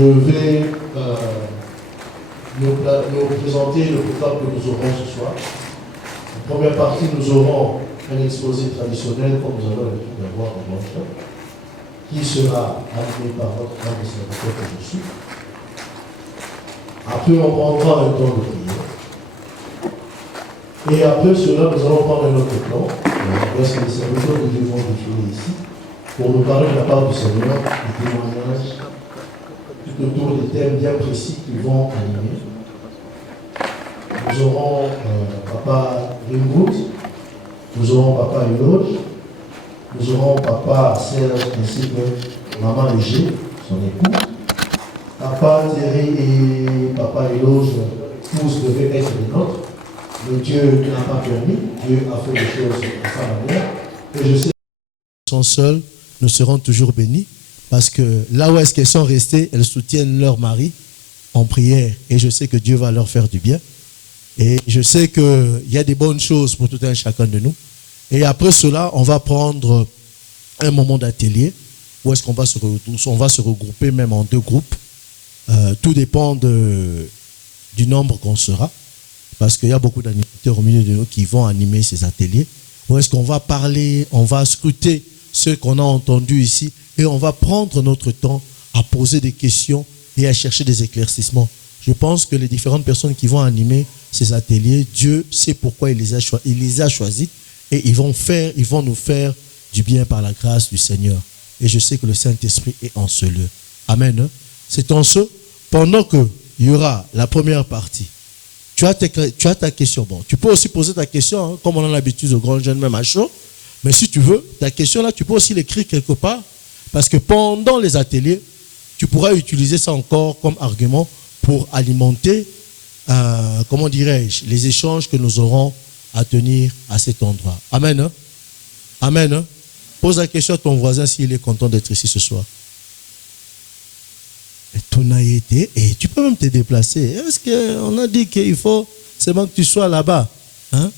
Je vais nous présenter le programme que nous aurons ce soir. En première partie, nous aurons un exposé traditionnel, comme nous avons l'habitude d'avoir en Blanche, qui sera animé par votre grand sénateur que je suis. Après, on prendra un temps de prière. Et après cela, nous allons prendre un autre temps, parce que les serviteurs de Dieu vont défiler ici, pour nous parler de la part du Seigneur, des témoignages, tout autour des thèmes bien précis qu'ils vont animer. Nous aurons Papa Ringwood, nous aurons Papa Eloge, nous aurons Papa Serge ainsi que Maman Léger, son époux. Papa Thierry et Papa Eloge, tous devaient être des nôtres. Mais Dieu n'a pas permis, Dieu a fait les choses à sa manière. Et je sais qu'elles sont seules, nous serons toujours bénis, parce que là où est-ce qu'elles sont restées, elles soutiennent leur mari en prière. Et je sais que Dieu va leur faire du bien. Et je sais qu'il y a des bonnes choses pour tout un chacun de nous. Et après cela, on va prendre un moment d'atelier, où est-ce qu'on va se regrouper même en 2 groupes. Tout dépend du nombre qu'on sera. Parce qu'il y a beaucoup d'animateurs au milieu de nous qui vont animer ces ateliers. Où est-ce qu'on va parler, on va scruter ce qu'on a entendu ici et on va prendre notre temps à poser des questions et à chercher des éclaircissements. Je pense que les différentes personnes qui vont animer ces ateliers, Dieu sait pourquoi il les a choisis et ils vont nous faire du bien par la grâce du Seigneur. Et je sais que le Saint-Esprit est en ce lieu. Amen. C'est en ce, pendant qu'il y aura la première partie, tu as ta question. Bon, tu peux aussi poser ta question, hein, comme on a l'habitude au grand jeune, même à chaud. Mais si tu veux, ta question là, tu peux aussi l'écrire quelque part. Parce que pendant les ateliers, tu pourras utiliser ça encore comme argument pour alimenter, comment dirais-je, les échanges que nous aurons à tenir à cet endroit. Amen. Hein? Amen. Hein? Pose la question à ton voisin s'il est content d'être ici ce soir. Et tu peux même te déplacer. Est-ce qu'on a dit qu'il faut seulement que tu sois là-bas? Hein?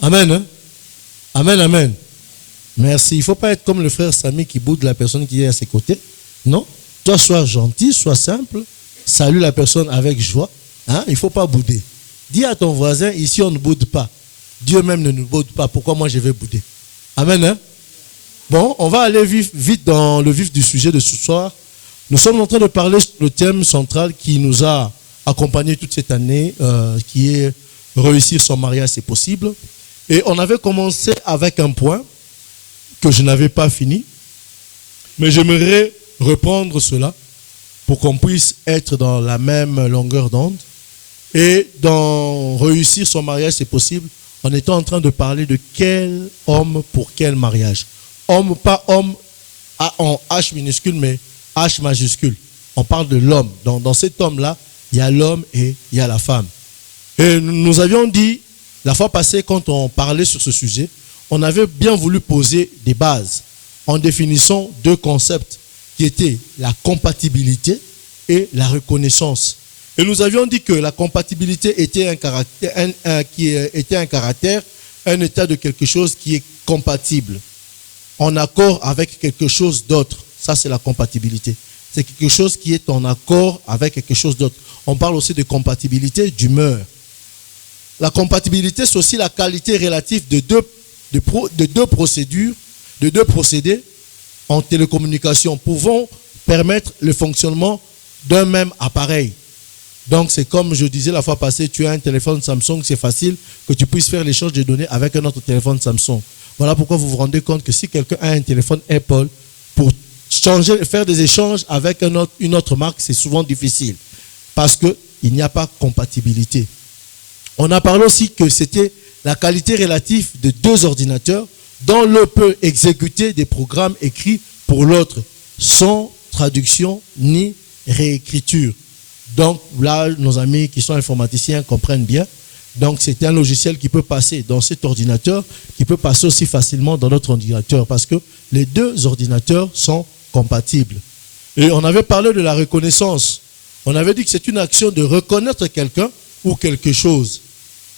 Amen. Hein? Amen, amen. Merci. Il ne faut pas être comme le frère Samy qui boude la personne qui est à ses côtés. Non. Toi, sois gentil, sois simple. Salue la personne avec joie. Hein? Il ne faut pas bouder. Dis à ton voisin, ici on ne boude pas. Dieu même ne nous boude pas. Pourquoi moi je vais bouder? Amen. Hein? Bon, on va aller vite dans le vif du sujet de ce soir. Nous sommes en train de parler sur le thème central qui nous a accompagnés toute cette année, qui est « Réussir son mariage, c'est possible ». Et on avait commencé avec un point que je n'avais pas fini, mais j'aimerais reprendre cela pour qu'on puisse être dans la même longueur d'onde. Et dans « Réussir son mariage, c'est possible », on était en train de parler de quel homme pour quel mariage. Homme, pas homme en H minuscule, mais H majuscule. On parle de l'homme. Dans cet homme-là, il y a l'homme et il y a la femme. Et nous avions dit, la fois passée, quand on parlait sur ce sujet, on avait bien voulu poser des bases en définissant 2 concepts qui étaient la compatibilité et la reconnaissance. Et nous avions dit que la compatibilité était un caractère, un état de quelque chose qui est compatible, en accord avec quelque chose d'autre. Ça, c'est la compatibilité. C'est quelque chose qui est en accord avec quelque chose d'autre. On parle aussi de compatibilité d'humeur. La compatibilité, c'est aussi la qualité relative de deux procédures, de 2 procédés en télécommunication pouvant permettre le fonctionnement d'un même appareil. Donc, c'est comme je disais la fois passée, tu as un téléphone Samsung, c'est facile que tu puisses faire l'échange de données avec un autre téléphone Samsung. Voilà pourquoi vous vous rendez compte que si quelqu'un a un téléphone Apple, pour faire des échanges avec une autre marque, c'est souvent difficile parce qu'il n'y a pas compatibilité. On a parlé aussi que c'était la qualité relative de 2 ordinateurs dont l'un peut exécuter des programmes écrits pour l'autre sans traduction ni réécriture. Donc là, nos amis qui sont informaticiens comprennent bien. Donc c'est un logiciel qui peut passer dans cet ordinateur, qui peut passer aussi facilement dans notre ordinateur parce que les 2 ordinateurs sont compatibles. Et on avait parlé de la reconnaissance. On avait dit que c'est une action de reconnaître quelqu'un ou quelque chose.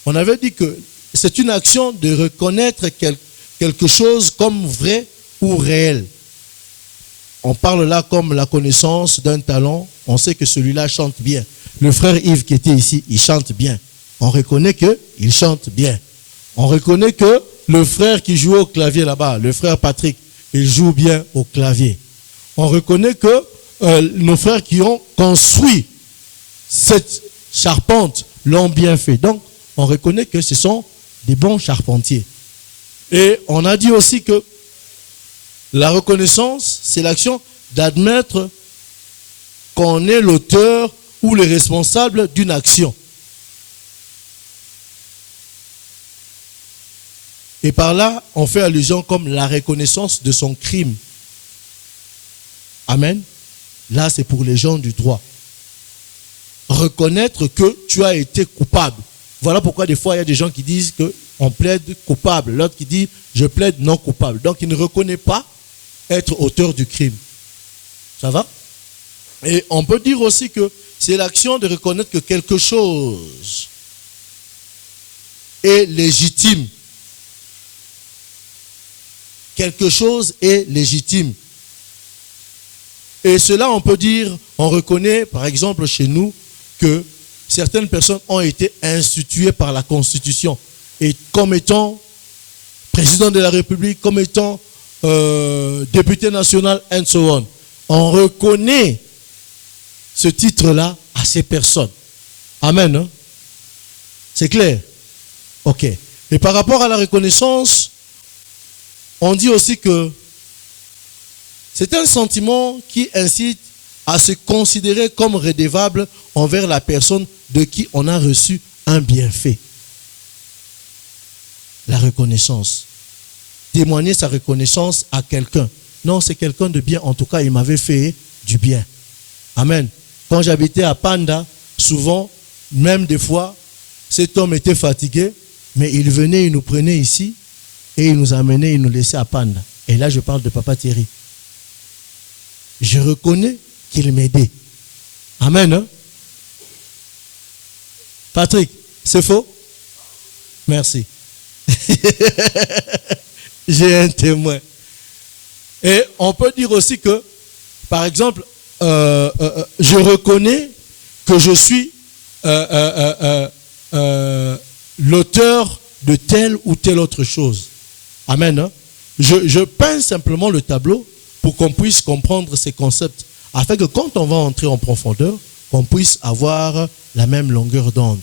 On avait dit que c'est une action de reconnaître quelque chose comme vrai ou réel. on parle là comme la connaissance d'un talent. On sait que celui-là chante bien. Le frère Yves qui était ici, il chante bien. On reconnaît qu'il chante bien. On reconnaît que le frère qui joue au clavier là-bas, le frère Patrick, il joue bien au clavier. On reconnaît que nos frères qui ont construit cette charpente l'ont bien fait. Donc, on reconnaît que ce sont des bons charpentiers. Et on a dit aussi que la reconnaissance, c'est l'action d'admettre qu'on est l'auteur ou le responsable d'une action. Et par là, on fait allusion comme la reconnaissance de son crime. Amen. Là, c'est pour les gens du droit. Reconnaître que tu as été coupable. Voilà pourquoi des fois, il y a des gens qui disent qu'on plaide coupable. L'autre qui dit, je plaide non coupable. Donc, il ne reconnaît pas être auteur du crime. Ça va? Et on peut dire aussi que c'est l'action de reconnaître que quelque chose est légitime. Quelque chose est légitime. Et cela, on peut dire, on reconnaît, par exemple, chez nous, que certaines personnes ont été instituées par la Constitution. Et comme étant président de la République, comme étant député national, and so on. On reconnaît ce titre-là à ces personnes. Amen. Hein? C'est clair? Ok. Et par rapport à la reconnaissance, on dit aussi que c'est un sentiment qui incite à se considérer comme redevable envers la personne de qui on a reçu un bienfait. La reconnaissance. Témoigner sa reconnaissance à quelqu'un. Non, c'est quelqu'un de bien. En tout cas, il m'avait fait du bien. Amen. Quand j'habitais à Panda, souvent, même des fois, cet homme était fatigué, mais il venait, il nous prenait ici, et il nous amenait, il nous laissait à Panda. Et là, je parle de Papa Thierry. Je reconnais qu'il m'aidait. Amen. Hein? Patrick, c'est faux? Merci. J'ai un témoin. Et on peut dire aussi que, par exemple, je reconnais que je suis l'auteur de telle ou telle autre chose. Amen. Hein? Je peins simplement le tableau pour qu'on puisse comprendre ces concepts, afin que quand on va entrer en profondeur, qu'on puisse avoir la même longueur d'onde.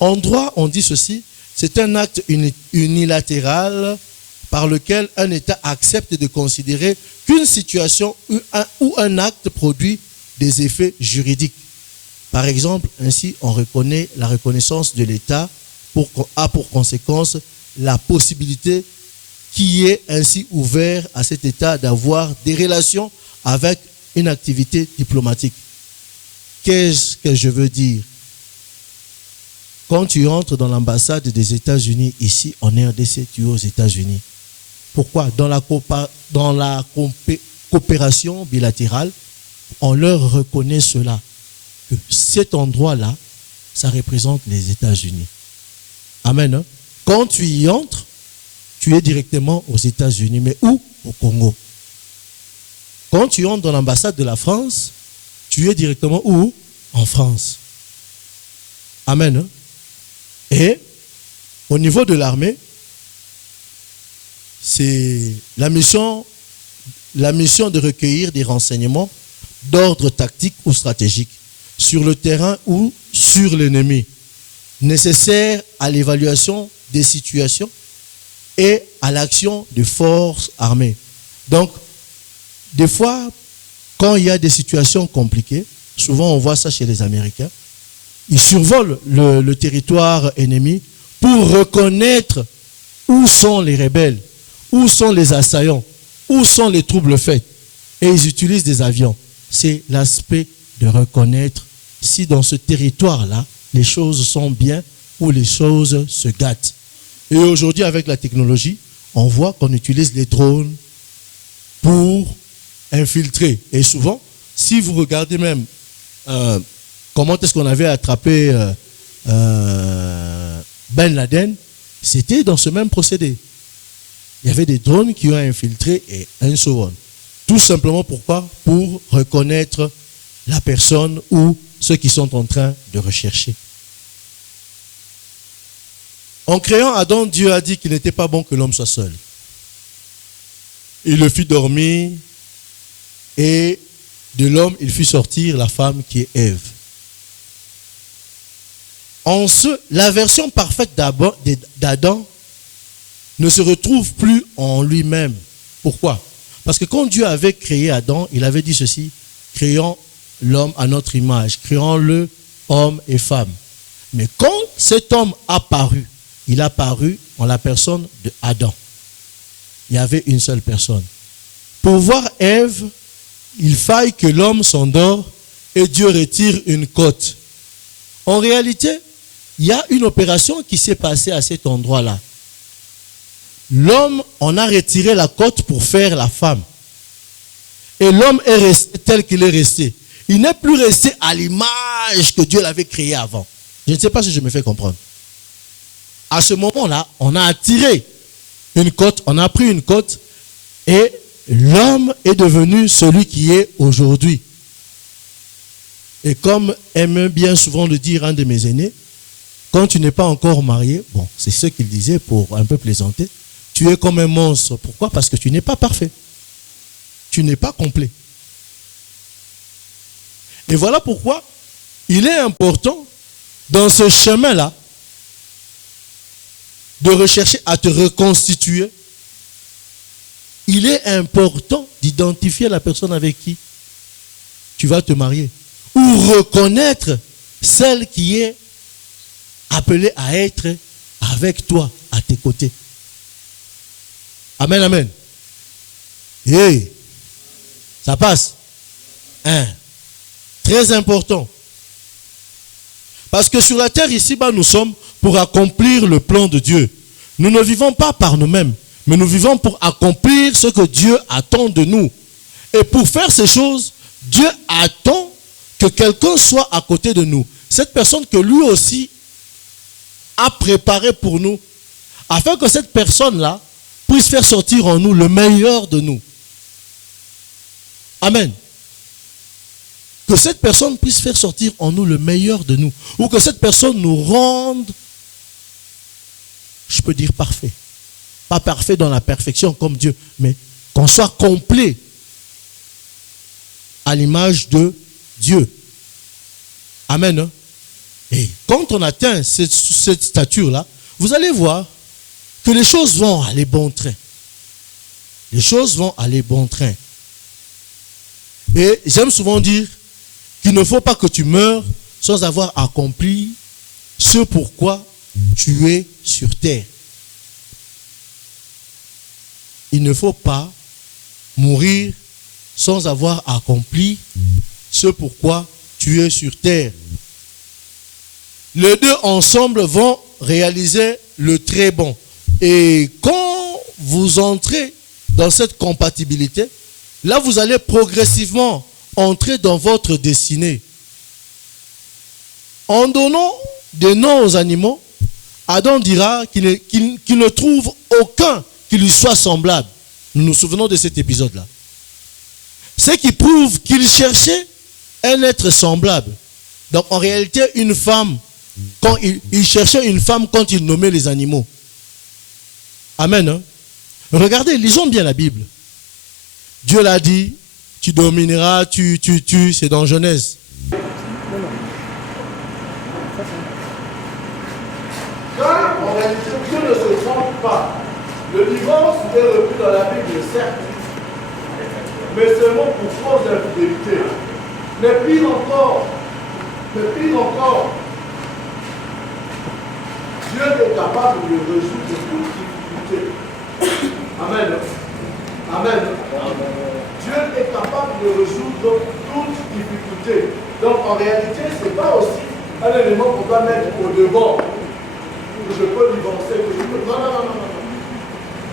En droit, on dit ceci, c'est un acte unilatéral par lequel un État accepte de considérer qu'une situation ou un acte produit des effets juridiques. Par exemple, ainsi, on reconnaît la reconnaissance de l'État a pour conséquence la possibilité qui est ainsi ouvert à cet État d'avoir des relations avec une activité diplomatique. Qu'est-ce que je veux dire? Quand tu entres dans l'ambassade des États-Unis, ici en RDC, tu es aux États-Unis. Pourquoi? Dans la coopération bilatérale, on leur reconnaît cela, que cet endroit-là, ça représente les États-Unis. Amen. Hein? Quand tu y entres, tu es directement aux États-Unis. Mais où? Au Congo. Quand tu entres dans l'ambassade de la France, tu es directement où? En France. Amen. Hein? Et au niveau de l'armée, c'est la mission de recueillir des renseignements d'ordre tactique ou stratégique sur le terrain ou sur l'ennemi, nécessaires à l'évaluation des situations et à l'action des forces armées. Donc, des fois, quand il y a des situations compliquées, souvent on voit ça chez les Américains, ils survolent le territoire ennemi pour reconnaître où sont les rebelles, où sont les assaillants, où sont les troubles faits. Et ils utilisent des avions. C'est l'aspect de reconnaître si dans ce territoire-là, les choses sont bien ou les choses se gâtent. Et aujourd'hui, avec la technologie, on voit qu'on utilise les drones pour infiltrer. Et souvent, si vous regardez même comment est-ce qu'on avait attrapé Ben Laden, c'était dans ce même procédé. Il y avait des drones qui ont infiltré et un so on. Tout simplement pourquoi? Pour reconnaître la personne ou ceux qui sont en train de rechercher. En créant Adam, Dieu a dit qu'il n'était pas bon que l'homme soit seul. Il le fit dormir et de l'homme, il fit sortir la femme qui est Ève. La version parfaite d'Adam ne se retrouve plus en lui-même. Pourquoi? Parce que quand Dieu avait créé Adam, il avait dit ceci: créons l'homme à notre image, créons-le homme et femme. Mais quand cet homme a paru, il a paru en la personne d'Adam. Il y avait une seule personne. Pour voir Ève, il faille que l'homme s'endort et Dieu retire une côte. En réalité, il y a une opération qui s'est passée à cet endroit-là. L'homme en a retiré la côte pour faire la femme. Et l'homme est resté tel qu'il est resté. Il n'est plus resté à l'image que Dieu l'avait créé avant. Je ne sais pas si je me fais comprendre. À ce moment-là, on a attiré une côte, on a pris une côte et l'homme est devenu celui qui est aujourd'hui. Et comme aime bien souvent le dire un de mes aînés, quand tu n'es pas encore marié, bon, c'est ce qu'il disait pour un peu plaisanter, tu es comme un monstre. Pourquoi? Parce que tu n'es pas parfait. Tu n'es pas complet. Et voilà pourquoi il est important dans ce chemin-là de rechercher à te reconstituer. Il est important d'identifier la personne avec qui tu vas te marier ou reconnaître celle qui est appelée à être avec toi, à tes côtés. Amen, amen. Hey, ça passe. Très important. Parce que sur la terre, ici-bas, nous sommes pour accomplir le plan de Dieu. Nous ne vivons pas par nous-mêmes, mais nous vivons pour accomplir ce que Dieu attend de nous. Et pour faire ces choses, Dieu attend que quelqu'un soit à côté de nous. Cette personne que lui aussi a préparée pour nous, afin que cette personne-là puisse faire sortir en nous le meilleur de nous. Amen. Que cette personne puisse faire sortir en nous le meilleur de nous. Ou que cette personne nous rende, je peux dire parfait. Pas parfait dans la perfection comme Dieu, mais qu'on soit complet à l'image de Dieu. Amen. Hein? Et quand on atteint cette stature-là, vous allez voir que les choses vont aller bon train. Les choses vont aller bon train. Et j'aime souvent dire qu'il ne faut pas que tu meures sans avoir accompli ce pourquoi tu es sur terre. Il ne faut pas mourir sans avoir accompli ce pourquoi tu es sur terre. Les deux ensemble vont réaliser le très bon. Et quand vous entrez dans cette compatibilité, là vous allez progressivement entrer dans votre destinée. En donnant des noms aux animaux, Adam dira qu'il ne trouve aucun qui lui soit semblable. Nous nous souvenons de cet épisode-là. Ce qui prouve qu'il cherchait un être semblable. Donc en réalité, une femme, quand il cherchait une femme quand il nommait les animaux. Amen. Hein? Regardez, lisons bien la Bible. Dieu l'a dit, tu domineras, c'est dans Genèse. Car en réalité, Dieu ne se trompe pas. Le divorce est repris dans la Bible, certes, mais seulement pour cause d'infidélité. Mais pire encore, Dieu est capable de résoudre toute difficulté. Amen. Amen. Dieu est capable de résoudre toute difficulté. Donc en réalité, ce n'est pas aussi un élément qu'on doit mettre au devant. Que je peux divorcer, que je peux... Non.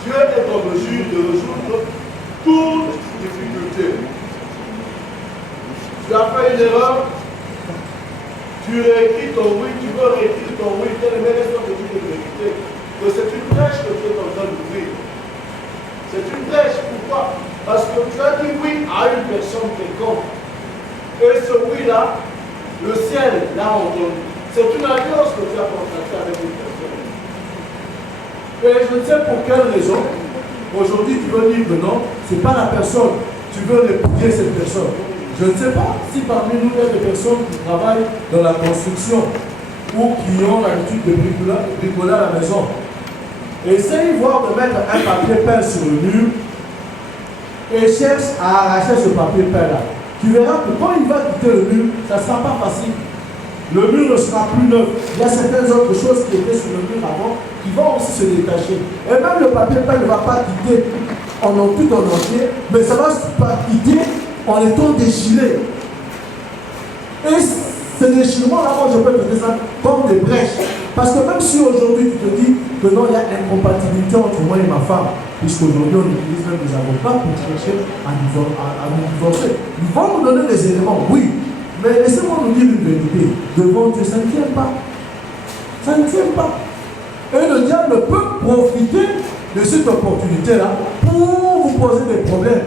Dieu est en mesure de résoudre toute difficulté. Tu as fait une erreur, tu réécris ton oui, tu veux réécrire ton oui, bien-aimé, laisse-moi te dire une vérité, que c'est une brèche que Dieu est en train d'ouvrir. C'est une brèche, pourquoi? Parce que tu as dit oui à une personne quelconque. Et ce oui-là, le ciel l'a entendu. C'est une alliance que tu as contractée avec une personne. Et je ne sais pour quelle raison, aujourd'hui tu veux dire que non, ce n'est pas la personne, tu veux répudier cette personne. Je ne sais pas si parmi nous il y a des personnes qui travaillent dans la construction ou qui ont l'habitude de bricoler à la maison. Essaye voir de mettre un papier peint sur le mur et cherche à arracher ce papier peint-là. Tu verras que quand il va quitter le mur, ça ne sera pas facile. Le mur ne sera plus neuf. Il y a certaines autres choses qui étaient sur le mur avant qui vont aussi se détacher. Et même le papier peint ne va pas quitter tout en entier, mais ça va pas quitter en étant déchiré. Et ces déchirements-là, moi je peux te dire ça comme des brèches. Parce que même si aujourd'hui tu te dis que non, il y a incompatibilité entre moi et ma femme, puisqu'aujourd'hui on utilise même des avocats pour chercher à nous divorcer. Ils vont nous donner des éléments, oui, mais laissez-moi nous dire une vérité. Devant Dieu, ça ne tient pas. Ça ne tient pas. Et le diable peut profiter de cette opportunité-là pour vous poser des problèmes.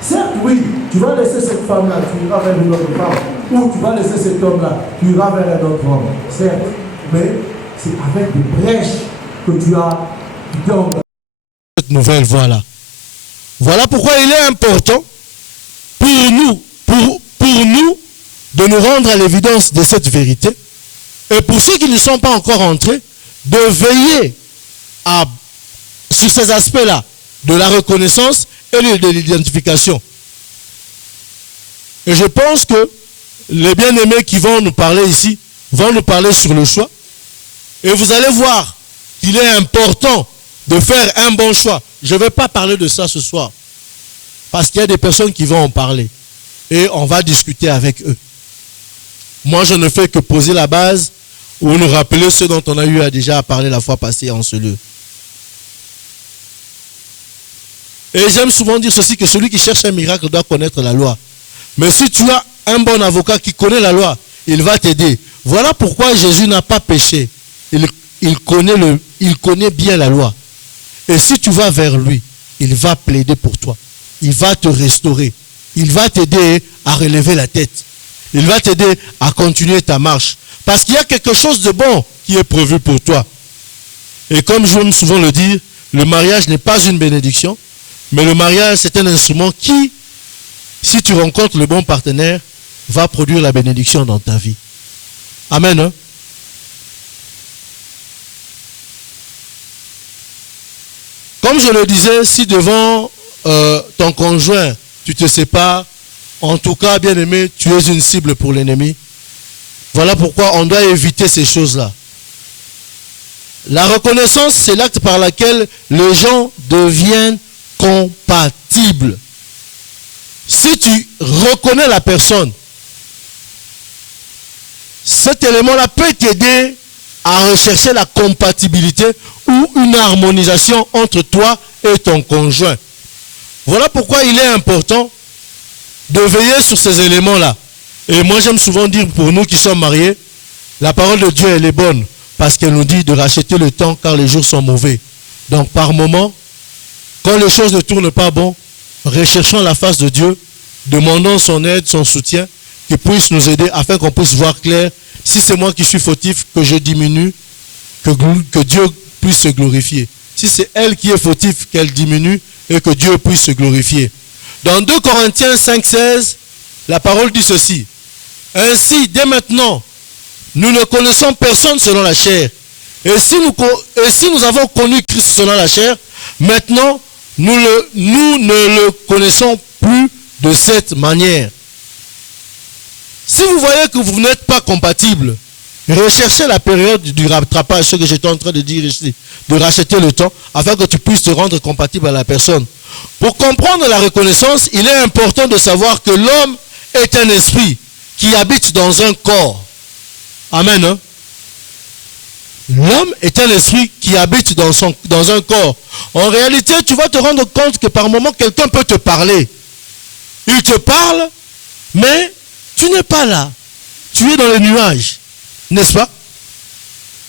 Certes, oui, tu vas laisser cette femme-là, tu iras vers une autre femme. Ou tu vas laisser cet homme-là, tu iras vers un autre homme. Certes, mais c'est avec des brèches que tu t'es engagé. Cette nouvelle voie-là. Voilà pourquoi il est important pour nous de nous rendre à l'évidence de cette vérité. Et pour ceux qui ne sont pas encore entrés, de veiller sur ces aspects-là, de la reconnaissance et de l'identification. Et je pense que les bien-aimés qui vont nous parler ici, vont nous parler sur le choix. Et vous allez voir qu'il est important de faire un bon choix. Je ne vais pas parler de ça ce soir. Parce qu'il y a des personnes qui vont en parler. Et on va discuter avec eux. Moi, je ne fais que poser la base ou nous rappeler ce dont on a eu déjà à parler la fois passée en ce lieu. Et j'aime souvent dire ceci, que celui qui cherche un miracle doit connaître la loi. Mais si tu as un bon avocat qui connaît la loi, il va t'aider. Voilà pourquoi Jésus n'a pas péché. Il connaît bien la loi. Et si tu vas vers lui, il va plaider pour toi. Il va te restaurer. Il va t'aider à relever la tête. Il va t'aider à continuer ta marche. Parce qu'il y a quelque chose de bon qui est prévu pour toi. Et comme j'aime souvent le dire, le mariage n'est pas une bénédiction, mais le mariage, c'est un instrument qui, si tu rencontres le bon partenaire, va produire la bénédiction dans ta vie. Amen. Hein? Comme je le disais, si devant ton conjoint, tu te sépares, en tout cas, bien aimé, tu es une cible pour l'ennemi. Voilà pourquoi on doit éviter ces choses-là. La reconnaissance, c'est l'acte par lequel les gens deviennent compatibles. Si tu reconnais la personne, cet élément-là peut t'aider à rechercher la compatibilité ou une harmonisation entre toi et ton conjoint. Voilà pourquoi il est important de veiller sur ces éléments-là. Et moi, j'aime souvent dire pour nous qui sommes mariés, la parole de Dieu, elle est bonne parce qu'elle nous dit de racheter le temps car les jours sont mauvais. Donc, par moment, quand les choses ne tournent pas bon, recherchons la face de Dieu, demandons son aide, son soutien, qu'il puisse nous aider afin qu'on puisse voir clair. Si c'est moi qui suis fautif, que je diminue, que Dieu puisse se glorifier. Si c'est elle qui est fautif, qu'elle diminue et que Dieu puisse se glorifier. Dans 2 Corinthiens 5,16, la parole dit ceci. Ainsi, dès maintenant, nous ne connaissons personne selon la chair. Et si nous avons connu Christ selon la chair, maintenant, nous ne le connaissons plus de cette manière. Si vous voyez que vous n'êtes pas compatible, recherchez la période du rattrapage, ce que j'étais en train de dire ici, de racheter le temps, afin que tu puisses te rendre compatible à la personne. Pour comprendre la reconnaissance, il est important de savoir que l'homme est un esprit qui habite dans un corps. Amen. Hein? L'homme est un esprit qui habite dans un corps. En réalité, tu vas te rendre compte que par moment, quelqu'un peut te parler. Il te parle, mais tu n'es pas là. Tu es dans les nuages. N'est-ce pas?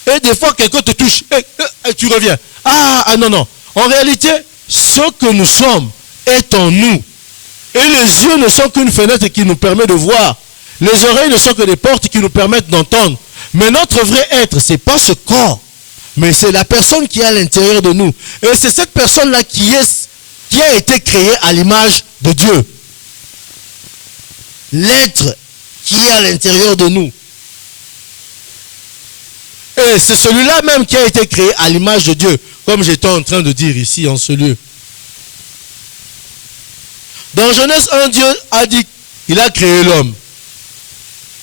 Et des fois, quelqu'un te touche. Et tu reviens. Non. En réalité, ce que nous sommes est en nous. Et les yeux ne sont qu'une fenêtre qui nous permet de voir. Les oreilles ne sont que des portes qui nous permettent d'entendre. Mais notre vrai être, ce n'est pas ce corps, mais c'est la personne qui est à l'intérieur de nous. Et c'est cette personne-là qui a été créée à l'image de Dieu. L'être qui est à l'intérieur de nous. Et c'est celui-là même qui a été créé à l'image de Dieu, comme j'étais en train de dire ici en ce lieu. Dans Genèse 1, Dieu a dit qu'il a créé l'homme.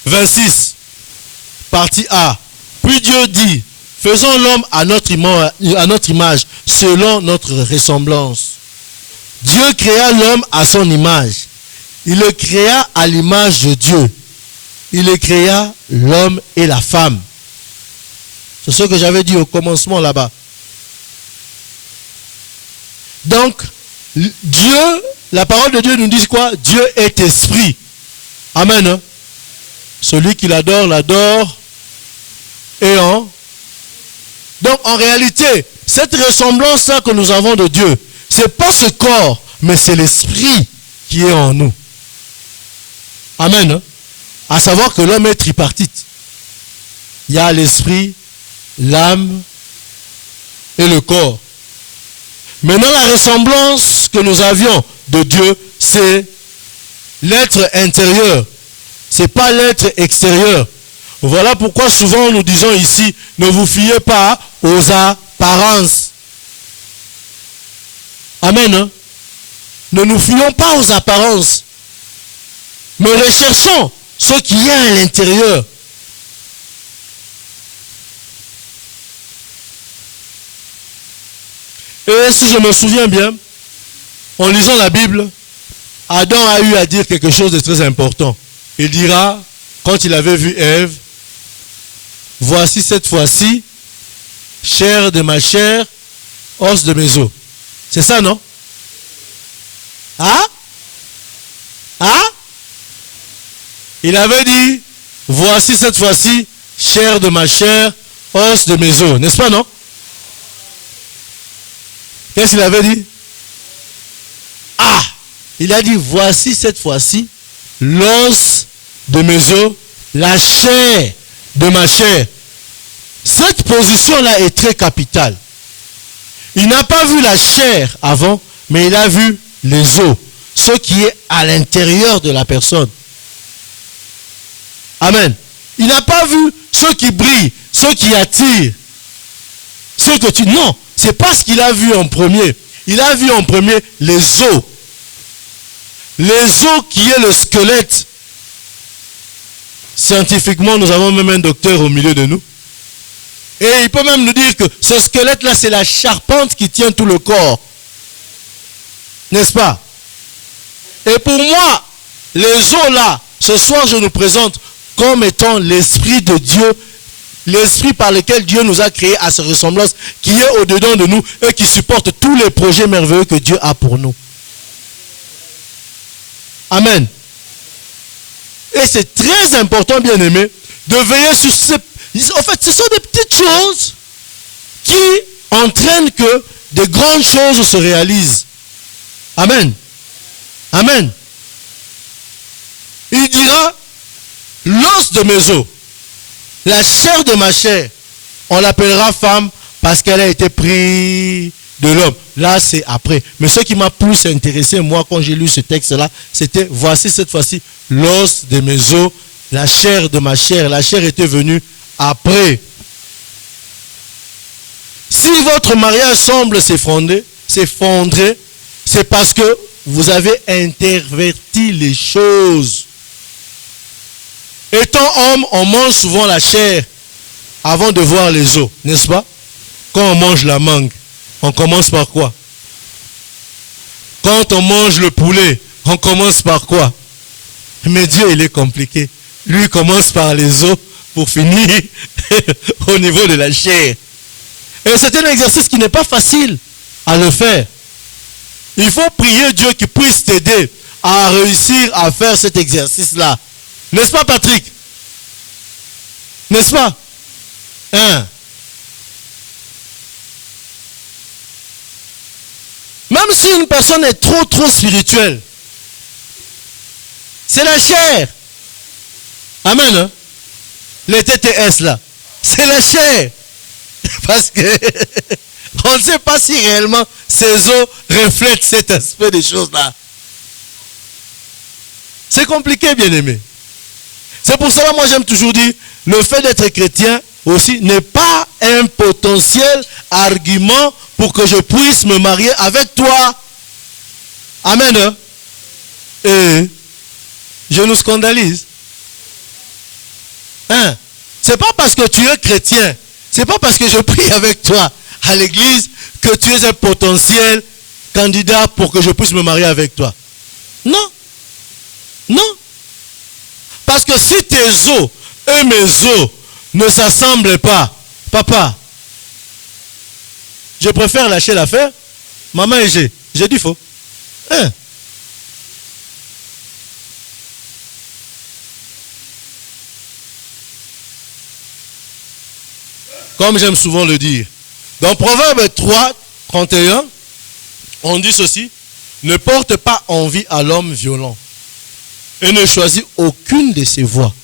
26, partie A. Puis Dieu dit, faisons l'homme à notre image, selon notre ressemblance. Dieu créa l'homme à son image. Il le créa à l'image de Dieu. Il le créa l'homme et la femme. C'est ce que j'avais dit au commencement là-bas. Donc, Dieu, la parole de Dieu nous dit quoi? Dieu est esprit. Amen. Hein? Celui qui l'adore, l'adore. Et en... Donc, en réalité, cette ressemblance-là que nous avons de Dieu, ce n'est pas ce corps, mais c'est l'esprit qui est en nous. Amen. Hein? À savoir que l'homme est tripartite. Il y a l'esprit, l'âme et le corps. Maintenant, la ressemblance que nous avions de Dieu, c'est l'être intérieur. Ce n'est pas l'être extérieur. Voilà pourquoi souvent nous disons ici, ne vous fiez pas aux apparences. Amen. Hein? Ne nous fions pas aux apparences. Mais recherchons ce qui est à l'intérieur. Et si je me souviens bien, en lisant la Bible, Adam a eu à dire quelque chose de très important. Il dira, quand il avait vu Ève, voici cette fois-ci, chair de ma chair, os de mes os. C'est ça, non? Hein? Hein? Il avait dit, voici cette fois-ci, chair de ma chair, os de mes os. N'est-ce pas, non? Qu'est-ce qu'il avait dit? Ah! Il a dit, voici cette fois-ci, l'os de mes os, la chair de ma chair. Cette position-là est très capitale. Il n'a pas vu la chair avant, mais il a vu les os, ce qui est à l'intérieur de la personne. Amen. Il n'a pas vu ce qui brille, ce qui attire, ce que tu... Non, c'est pas ce qu'il a vu en premier. Il a vu en premier les os. Les os qui est le squelette. Scientifiquement, nous avons même un docteur au milieu de nous. Et il peut même nous dire que ce squelette-là, c'est la charpente qui tient tout le corps. N'est-ce pas? Et pour moi, les os là, ce soir, je nous présente comme étant l'Esprit de Dieu, l'Esprit par lequel Dieu nous a créés à sa ressemblance, qui est au-dedans de nous et qui supporte tous les projets merveilleux que Dieu a pour nous. Amen. Et c'est très important, bien-aimé, de veiller sur ces... En fait, ce sont des petites choses qui entraînent que de grandes choses se réalisent. Amen. Amen. Il dira, l'os de mes os, la chair de ma chair, on l'appellera femme parce qu'elle a été prise de l'homme. Là, c'est après. Mais ce qui m'a plus intéressé, moi, quand j'ai lu ce texte-là, c'était, voici cette fois-ci, l'os de mes os, la chair de ma chair. La chair était venue après. Si votre mariage semble s'effondrer, c'est parce que vous avez interverti les choses. Étant homme, on mange souvent la chair avant de voir les os, n'est-ce pas? Quand on mange la mangue, on commence par quoi? Quand on mange le poulet, on commence par quoi? Mais Dieu, il est compliqué. Lui, il commence par les os pour finir au niveau de la chair. Et c'est un exercice qui n'est pas facile à le faire. Il faut prier Dieu qui puisse t'aider à réussir à faire cet exercice-là. N'est-ce pas, Patrick? N'est-ce pas? Hein? Même si si une personne est trop spirituelle, c'est la chair. Amen. Hein? Les TTS là, c'est la chair. Parce que on ne sait pas si réellement ces eaux reflètent cet aspect des choses là. C'est compliqué, bien aimé. C'est pour cela, moi j'aime toujours dire, le fait d'être chrétien aussi n'est pas un potentiel argument pour que je puisse me marier avec toi. Amen. Hein? Et je nous scandalise. Hein? C'est pas parce que tu es chrétien, c'est pas parce que je prie avec toi à l'église que tu es un potentiel candidat pour que je puisse me marier avec toi. Non. Non. Parce que si tes os et mes os ne s'assemblent pas, papa, je préfère lâcher l'affaire. Maman et j'ai dit faux. Hein? Comme j'aime souvent le dire. Dans Proverbe 3, 31, on dit ceci: ne porte pas envie à l'homme violent et ne choisis aucune de ses voies.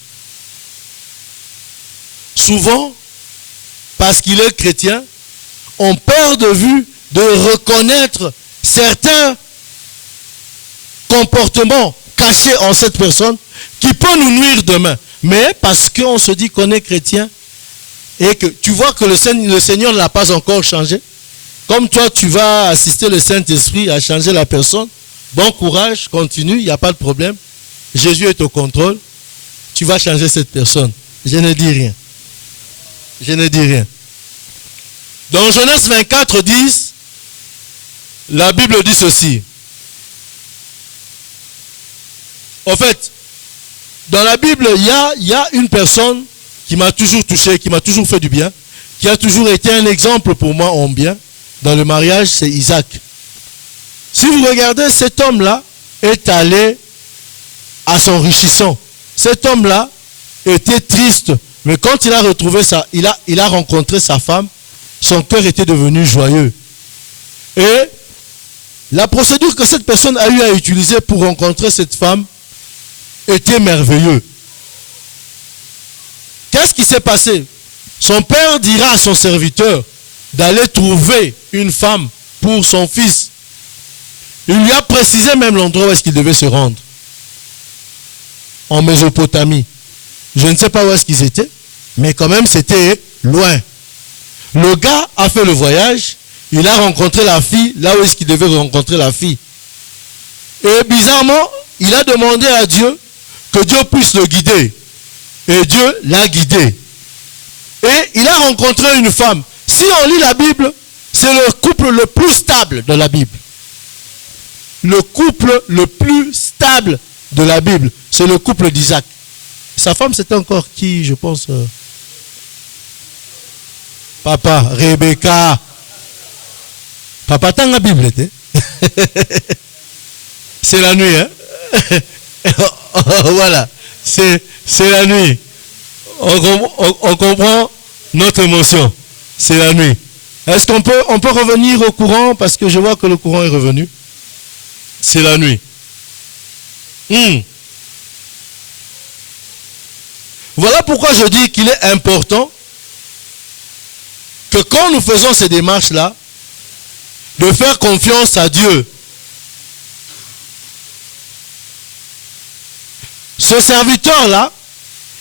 Souvent, parce qu'il est chrétien, on perd de vue de reconnaître certains comportements cachés en cette personne qui peuvent nous nuire demain. Mais parce qu'on se dit qu'on est chrétien et que tu vois que le Seigneur ne l'a pas encore changé, comme toi tu vas assister le Saint-Esprit à changer la personne, bon courage, continue, il n'y a pas de problème. Jésus est au contrôle, tu vas changer cette personne. Je ne dis rien. Je ne dis rien. Dans Genèse 24, 10, la Bible dit ceci. En fait, dans la Bible, il y a une personne qui m'a toujours touché, qui m'a toujours fait du bien, qui a toujours été un exemple pour moi en bien. Dans le mariage, c'est Isaac. Si vous regardez, cet homme-là est allé à s'enrichissant. Cet homme-là était triste, mais quand il a retrouvé ça, il a rencontré sa femme, son cœur était devenu joyeux. Et la procédure que cette personne a eu à utiliser pour rencontrer cette femme était merveilleuse. Qu'est-ce qui s'est passé? Son père dira à son serviteur d'aller trouver une femme pour son fils. Il lui a précisé même l'endroit où est-ce qu'il devait se rendre. En Mésopotamie. Je ne sais pas où est-ce qu'ils étaient, mais quand même c'était loin. Le gars a fait le voyage, il a rencontré la fille là où est-ce qu'il devait rencontrer la fille. Et bizarrement, il a demandé à Dieu que Dieu puisse le guider. Et Dieu l'a guidé. Et il a rencontré une femme. Si on lit la Bible, c'est le couple le plus stable de la Bible. Le couple le plus stable de la Bible, c'est le couple d'Isaac. Sa femme, c'était encore qui, je pense Papa, Rebecca. Papa, t'as la Bible, c'est la nuit, hein? Voilà, c'est la nuit. On comprend notre émotion. C'est la nuit. Est-ce qu'on peut revenir au courant? Parce que je vois que le courant est revenu. C'est la nuit. Voilà pourquoi je dis qu'il est important que quand nous faisons ces démarches-là, de faire confiance à Dieu. Ce serviteur-là,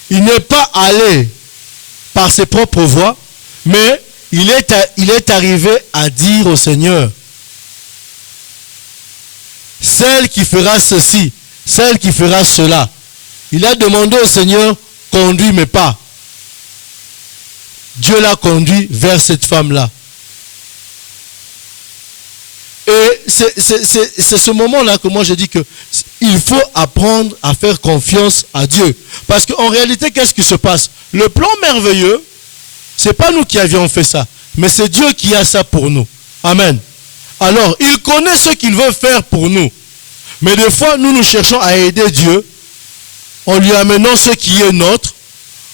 il n'est pas allé par ses propres voies, mais il est arrivé à dire au Seigneur, celle qui fera ceci, celle qui fera cela. Il a demandé au Seigneur, conduis mes pas. Dieu l'a conduit vers cette femme-là. Et c'est ce moment-là que moi je dis que il faut apprendre à faire confiance à Dieu. Parce qu'en réalité, qu'est-ce qui se passe? Le plan merveilleux, ce n'est pas nous qui avions fait ça, mais c'est Dieu qui a ça pour nous. Amen. Alors, il connaît ce qu'il veut faire pour nous. Mais des fois, nous cherchons à aider Dieu en lui amenant ce qui est nôtre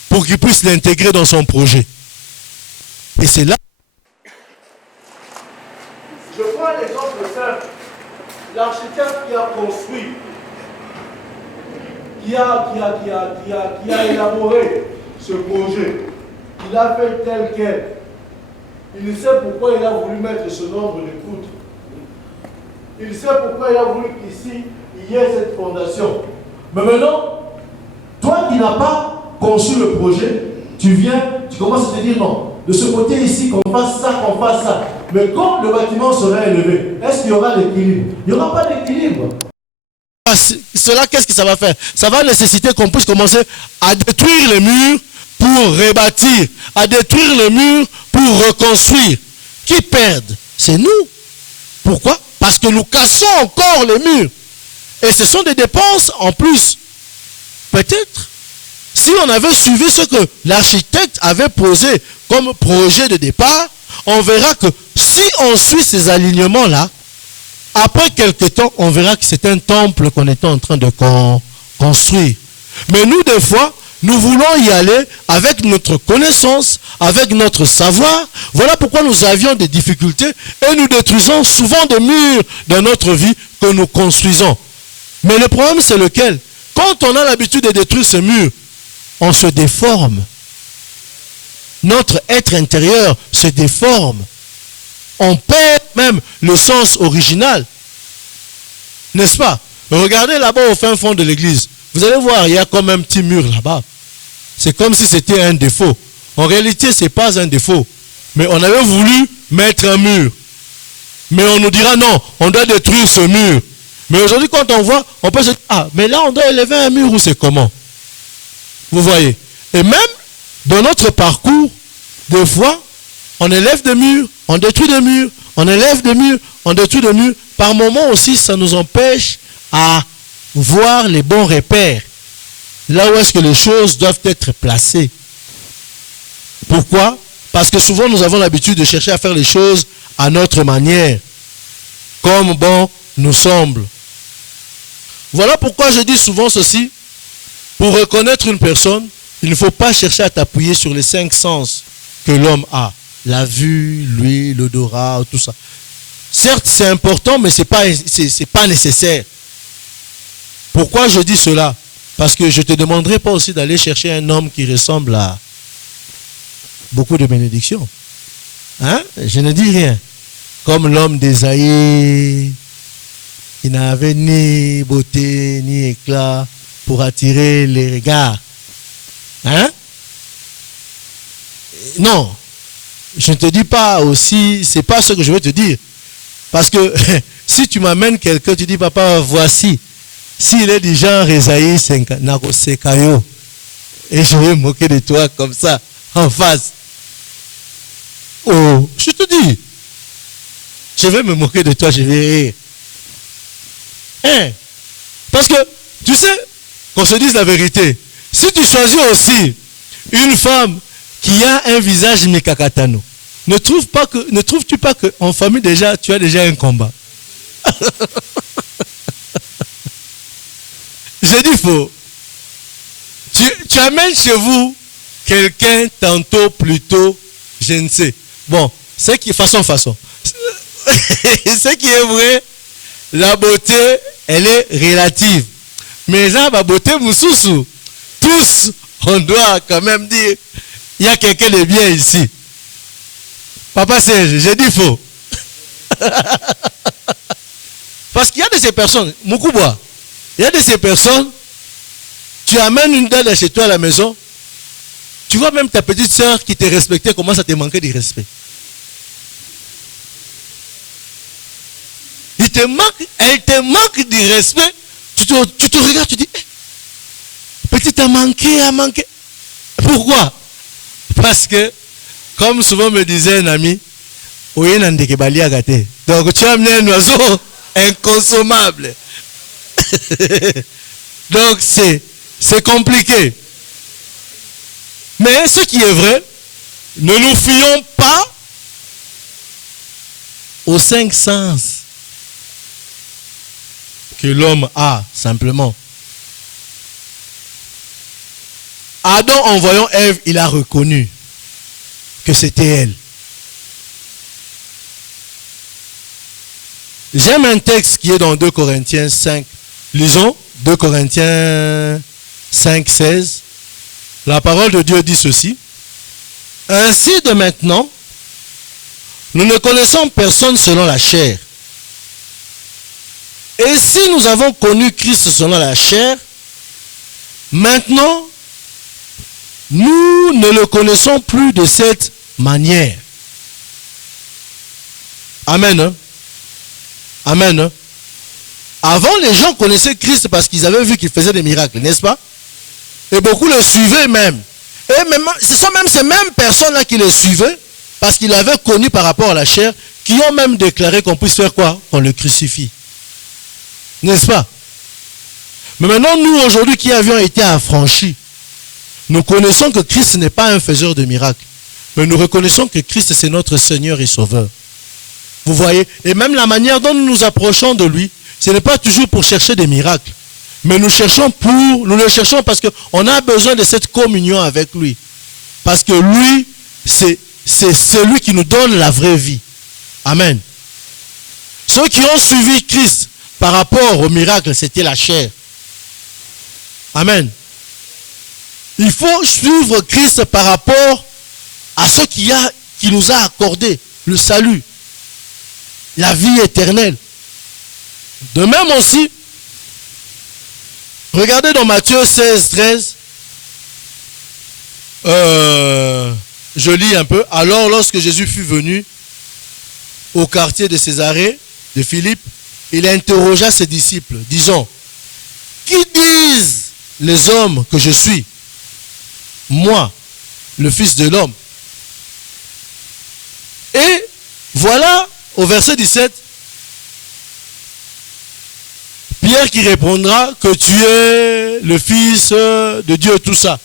pour qu'il puisse l'intégrer dans son projet. Et c'est là. Je prends l'exemple simple l'architecte qui a construit, qui a élaboré ce projet, il a fait tel quel. Il sait pourquoi il a voulu mettre ce nombre de poutres. Il sait pourquoi il a voulu qu'ici, il y ait cette fondation. Mais maintenant, toi qui n'as pas conçu le projet, tu viens, tu commences à te dire non. De ce côté ici, qu'on fasse ça, qu'on fasse ça. Mais quand le bâtiment sera élevé, est-ce qu'il y aura l'équilibre? Il n'y aura pas d'équilibre. Cela, qu'est-ce que ça va faire? Ça va nécessiter qu'on puisse commencer à détruire les murs pour rebâtir, à détruire les murs pour reconstruire. Qui perdent? C'est nous. Pourquoi? Parce que nous cassons encore les murs. Et ce sont des dépenses en plus. Peut-être, si on avait suivi ce que l'architecte avait posé comme projet de départ, on verra que si on suit ces alignements-là, après quelque temps, on verra que c'est un temple qu'on était en train de construire. Mais nous, des fois, nous voulons y aller avec notre connaissance, avec notre savoir. Voilà pourquoi nous avions des difficultés et nous détruisons souvent des murs dans notre vie que nous construisons. Mais le problème, c'est lequel? Quand on a l'habitude de détruire ces murs, on se déforme. Notre être intérieur se déforme. On perd même le sens original. N'est-ce pas? Regardez là-bas au fin fond de l'église. Vous allez voir, il y a comme un petit mur là-bas. C'est comme si c'était un défaut. En réalité, ce n'est pas un défaut. Mais on avait voulu mettre un mur. Mais on nous dira non, on doit détruire ce mur. Mais aujourd'hui, quand on voit, on peut se dire, ah, mais là, on doit élever un mur ou c'est comment? Vous voyez? Et même dans notre parcours, des fois, on élève des murs, on détruit des murs, on élève des murs, on détruit des murs. Par moments aussi, ça nous empêche à voir les bons repères. Là où est-ce que les choses doivent être placées. Pourquoi? Parce que souvent, nous avons l'habitude de chercher à faire les choses à notre manière. Comme bon nous semble. Voilà pourquoi je dis souvent ceci. Pour reconnaître une personne, il ne faut pas chercher à t'appuyer sur les 5 sens que l'homme a. La vue, l'ouïe, l'odorat, tout ça. Certes, c'est important, mais ce n'est pas nécessaire. Pourquoi je dis cela? Parce que je ne te demanderai pas aussi d'aller chercher un homme qui ressemble à beaucoup de bénédictions. Hein? Je ne dis rien. Comme l'homme d'Ésaïe, il n'avait ni beauté, ni éclat pour attirer les regards. Hein? Non. Je ne te dis pas aussi, c'est pas ce que je veux te dire. Parce que si tu m'amènes quelqu'un, tu dis, papa, voici. S'il est du genre Esaïe, c'est Kayo. Et je vais me moquer de toi comme ça, en face. Oh, je te dis. Je vais me moquer de toi, je vais rire. Hein? Parce que, tu sais, qu'on se dise la vérité. Si tu choisis aussi une femme qui a un visage mikakatano, ne trouves-tu pas qu'en famille déjà, tu as déjà un combat? J'ai dit faux. Tu amènes chez vous quelqu'un tantôt, plutôt, je ne sais. Bon, c'est qui façon. Ce qui est vrai, la beauté, elle est relative. Mais là, la beauté, moussousou, tous, on doit quand même dire, il y a quelqu'un de bien ici. Papa Serge, j'ai dit faux. Parce qu'il y a de ces personnes, Moukouboua, il y a de ces personnes, tu amènes une dame chez toi à la maison, tu vois même ta petite soeur qui te respectait commence à te manquer de respect. Elle te manque de respect. Tu te regardes, tu dis, petite a manqué. Pourquoi? Parce que, comme souvent me disait un ami, donc tu as amené un oiseau inconsommable. Donc c'est compliqué. Mais ce qui est vrai, ne nous fions pas aux 5 sens que l'homme a, simplement. Adam, en voyant Ève, il a reconnu que c'était elle. J'aime un texte qui est dans 2 Corinthiens 5. Lisons 2 Corinthiens 5, 16. La parole de Dieu dit ceci. Ainsi de maintenant, nous ne connaissons personne selon la chair. Et si nous avons connu Christ selon la chair, maintenant, nous ne le connaissons plus de cette manière. Amen. Hein? Amen. Hein? Avant, les gens connaissaient Christ parce qu'ils avaient vu qu'il faisait des miracles, n'est-ce pas? Et beaucoup le suivaient même. Et même, ce sont même ces mêmes personnes-là qui le suivaient parce qu'ils l'avaient connu par rapport à la chair, qui ont même déclaré qu'on puisse faire quoi? Qu'on le crucifie. N'est-ce pas? Mais maintenant, nous, aujourd'hui, qui avions été affranchis, nous connaissons que Christ n'est pas un faiseur de miracles. Mais nous reconnaissons que Christ, c'est notre Seigneur et Sauveur. Vous voyez? Et même la manière dont nous nous approchons de lui, ce n'est pas toujours pour chercher des miracles. Mais nous le cherchons parce qu'on a besoin de cette communion avec lui. Parce que lui, c'est celui qui nous donne la vraie vie. Amen. Ceux qui ont suivi Christ par rapport au miracle, c'était la chair. Amen. Il faut suivre Christ par rapport à ce qui nous a accordé le salut, la vie éternelle. De même aussi, regardez dans Matthieu 16, 13. Je lis un peu. Alors, lorsque Jésus fut venu au quartier de Césarée, de Philippe, il interrogea ses disciples, disant, qui disent les hommes que je suis? Moi, le Fils de l'homme. Et voilà, au verset 17, Pierre qui répondra que tu es le Fils de Dieu, tout ça.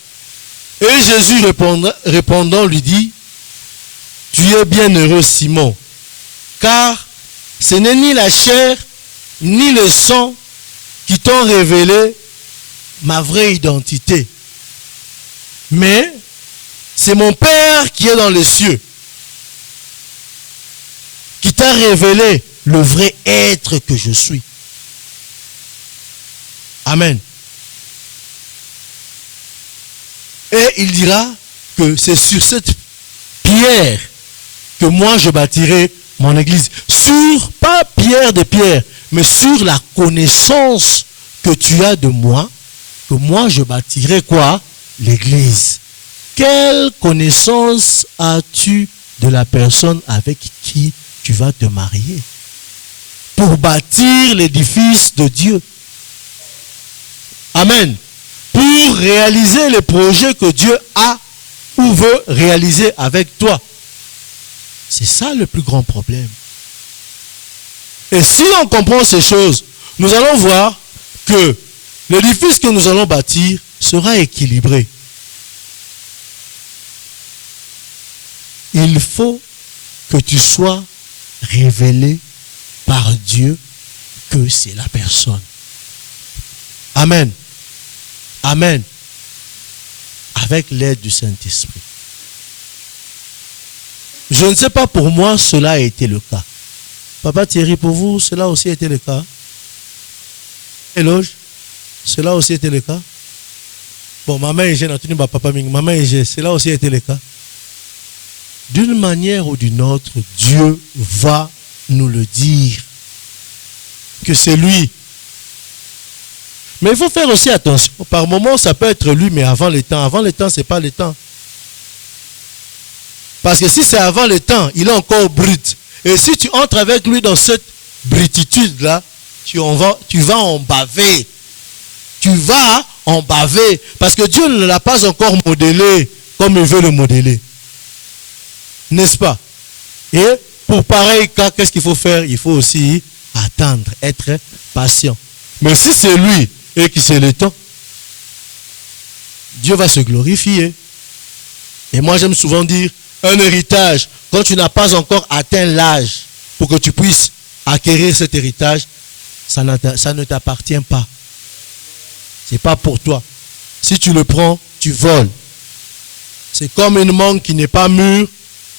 Et Jésus répondant lui dit, tu es bienheureux Simon, car ce n'est ni la chair ni le sang qui t'ont révélé ma vraie identité. Mais c'est mon Père qui est dans les cieux qui t'a révélé le vrai être que je suis. Amen. Et il dira que c'est sur cette pierre que moi je bâtirai mon église. Pas pierre de pierre, mais sur la connaissance que tu as de moi, que moi je bâtirai quoi? L'église. Quelle connaissance as-tu de la personne avec qui tu vas te marier? Pour bâtir l'édifice de Dieu. Amen. Pour réaliser les projets que Dieu a ou veut réaliser avec toi. C'est ça le plus grand problème. Et si on comprend ces choses, nous allons voir que l'édifice que nous allons bâtir sera équilibré. Il faut que tu sois révélé par Dieu que c'est la personne. Amen. Amen. Avec l'aide du Saint-Esprit. Je ne sais pas, pour moi, cela a été le cas. Papa Thierry, pour vous, cela aussi a été le cas. Éloge, cela aussi a été le cas. Bon, maman et j'ai entendu papa Ming, maman et j'ai, cela aussi a été le cas. D'une manière ou d'une autre, Dieu va nous le dire. Que c'est lui. Mais il faut faire aussi attention. Par moment, ça peut être lui, mais avant le temps. Avant le temps, ce n'est pas le temps. Parce que si c'est avant le temps, il est encore brut. Et si tu entres avec lui dans cette brutitude-là, tu vas en baver. Tu vas en baver. Parce que Dieu ne l'a pas encore modélé comme il veut le modeler. N'est-ce pas? Et pour pareil cas, qu'est-ce qu'il faut faire? Il faut aussi attendre, être patient. Mais si c'est lui et que c'est le temps, Dieu va se glorifier. Et moi j'aime souvent dire, un héritage, quand tu n'as pas encore atteint l'âge pour que tu puisses acquérir cet héritage, ça ne t'appartient pas. Ce n'est pas pour toi. Si tu le prends, tu voles. C'est comme une mangue qui n'est pas mûre.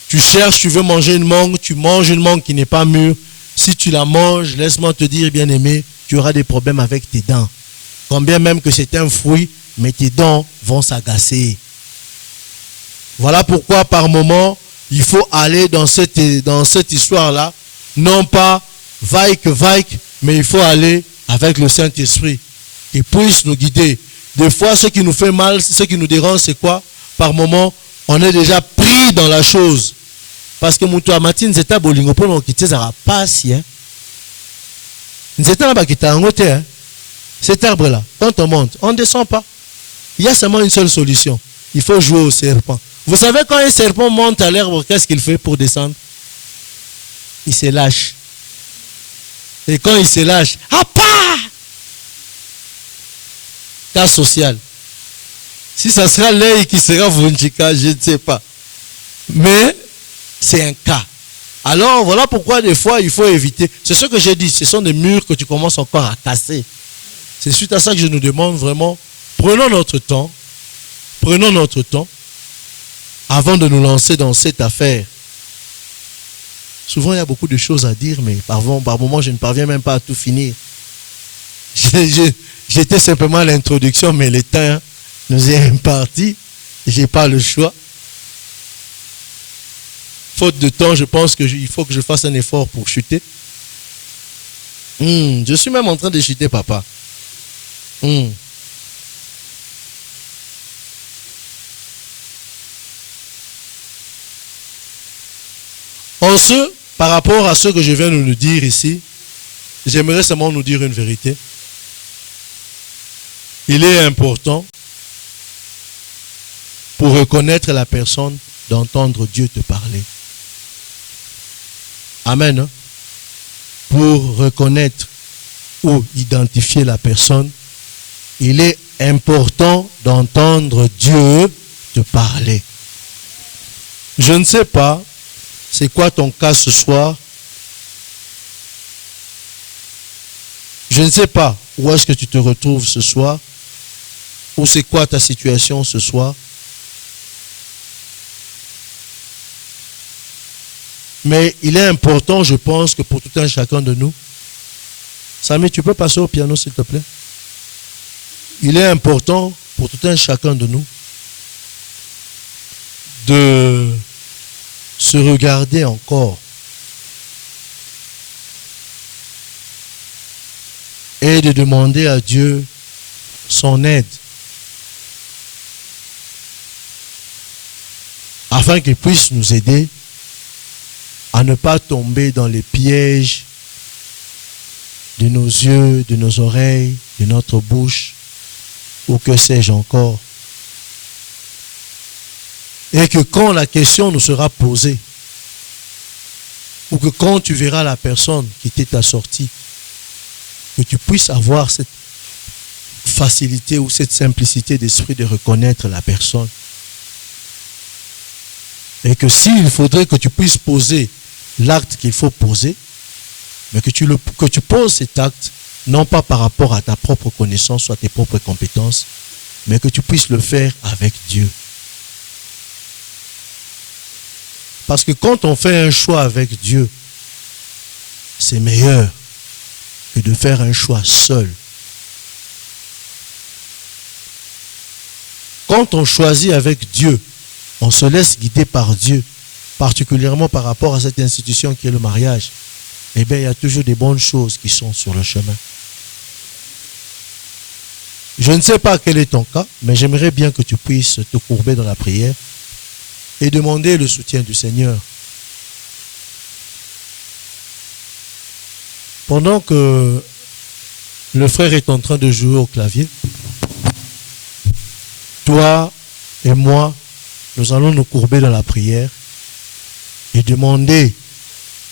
Tu cherches, tu veux manger une mangue, tu manges une mangue qui n'est pas mûre. si tu la manges, laisse-moi te dire, bien-aimé, tu auras des problèmes avec tes dents. Combien même que c'est un fruit, mais tes dents vont s'agacer. Voilà pourquoi par moment, il faut aller dans cette histoire-là, non pas vaille, mais il faut aller avec le Saint-Esprit. Il puisse nous guider. Des fois, ce qui nous fait mal, ce qui nous dérange, c'est quoi? Par moment, on est déjà pris dans la chose. Parce que Moutou Amatine, c'est un bolingo pour nous quitter, ça va pas si. C'est un arbre qui est en hauteur. Cet arbre-là, quand on monte, on ne descend pas. Il y a seulement une seule solution. Il faut jouer au serpent. Vous savez, quand un serpent monte à l'arbre, qu'est-ce qu'il fait pour descendre? Il se lâche. Et quand il se lâche, cas social. Si ça sera l'œil qui sera Vunchika, je ne sais pas. Mais c'est un cas. Alors voilà pourquoi des fois il faut éviter. C'est ce que j'ai dit, ce sont des murs que tu commences encore à casser. C'est suite à ça que je nous demande vraiment, prenons notre temps avant de nous lancer dans cette affaire. Souvent il y a beaucoup de choses à dire, mais par moment je ne parviens même pas à tout finir. J'étais simplement à l'introduction, mais le temps nous est imparti. Je n'ai pas le choix. Faute de temps, je pense qu'il faut que je fasse un effort pour chuter. Je suis même en train de chuter, papa. Par rapport à ce que je viens de nous dire ici, j'aimerais seulement nous dire une vérité. Il est important pour reconnaître la personne d'entendre Dieu te parler. Amen. Pour reconnaître ou identifier la personne, il est important d'entendre Dieu te parler. Je ne sais pas c'est quoi ton cas ce soir. Je ne sais pas où est-ce que tu te retrouves ce soir. Ou c'est quoi ta situation ce soir. Mais il est important, je pense, que pour tout un chacun de nous. Samy, tu peux passer au piano, s'il te plaît? Il est important pour tout un chacun de nous de se regarder encore et de demander à Dieu son aide afin qu'il puisse nous aider à ne pas tomber dans les pièges de nos yeux, de nos oreilles, de notre bouche, ou que sais-je encore. Et que quand la question nous sera posée, ou que quand tu verras la personne qui t'est assortie, que tu puisses avoir cette facilité ou cette simplicité d'esprit de reconnaître la personne. Et que s'il faudrait que tu puisses poser l'acte qu'il faut poser, mais que tu poses cet acte, non pas par rapport à ta propre connaissance ou à tes propres compétences, mais que tu puisses le faire avec Dieu. Parce que quand on fait un choix avec Dieu, c'est meilleur que de faire un choix seul. Quand on choisit avec Dieu, on se laisse guider par Dieu, particulièrement par rapport à cette institution qui est le mariage, eh bien, il y a toujours des bonnes choses qui sont sur le chemin. Je ne sais pas quel est ton cas, mais j'aimerais bien que tu puisses te courber dans la prière et demander le soutien du Seigneur. Pendant que le frère est en train de jouer au clavier, toi et moi, nous allons nous courber dans la prière et demander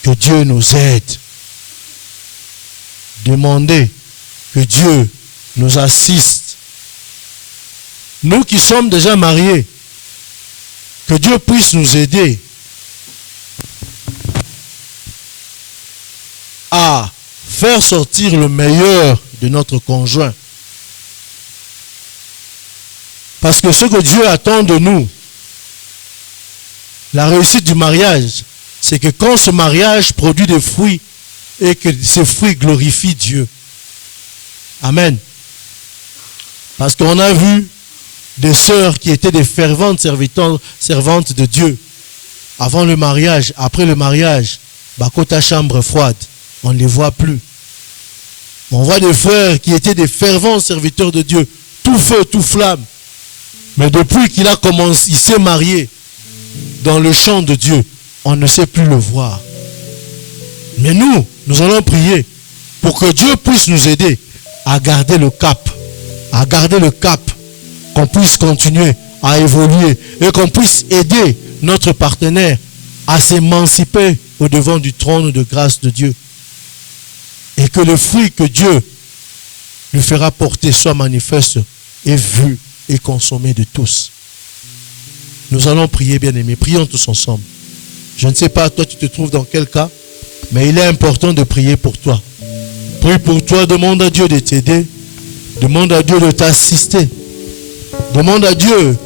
que Dieu nous aide. Demander que Dieu nous assiste. Nous qui sommes déjà mariés, que Dieu puisse nous aider à faire sortir le meilleur de notre conjoint. Parce que ce que Dieu attend de nous, la réussite du mariage, c'est que quand ce mariage produit des fruits et que ces fruits glorifient Dieu. Amen. Parce qu'on a vu des sœurs qui étaient des ferventes servantes de Dieu. Avant le mariage, après le mariage, Bakota chambre froide, on ne les voit plus. On voit des frères qui étaient des fervents serviteurs de Dieu, tout feu, tout flamme. Mais depuis qu'il a commencé, il s'est marié dans le champ de Dieu, on ne sait plus le voir. Mais nous allons prier pour que Dieu puisse nous aider à garder le cap, qu'on puisse continuer à évoluer et qu'on puisse aider notre partenaire à s'émanciper au devant du trône de grâce de Dieu. Et que le fruit que Dieu lui fera porter soit manifeste et vu et consommé de tous. Nous allons prier, bien-aimés. Prions tous ensemble. Je ne sais pas, toi, tu te trouves dans quel cas, mais il est important de prier pour toi. Prie pour toi, demande à Dieu de t'aider. Demande à Dieu de t'assister. Demande à Dieu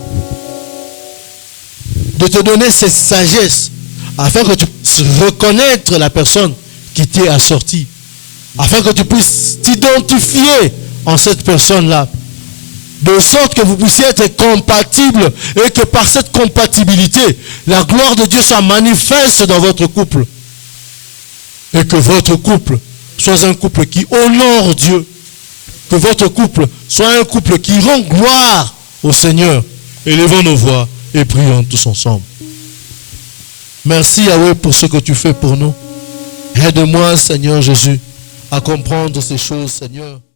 de te donner cette sagesse afin que tu puisses reconnaître la personne qui t'est assortie. Afin que tu puisses t'identifier en cette personne-là. De sorte que vous puissiez être compatibles et que par cette compatibilité, la gloire de Dieu soit manifeste dans votre couple. Et que votre couple soit un couple qui honore Dieu. Que votre couple soit un couple qui rend gloire au Seigneur. Élevons nos voix et prions tous ensemble. Merci Yahweh pour ce que tu fais pour nous. Aide-moi, Seigneur Jésus, à comprendre ces choses, Seigneur.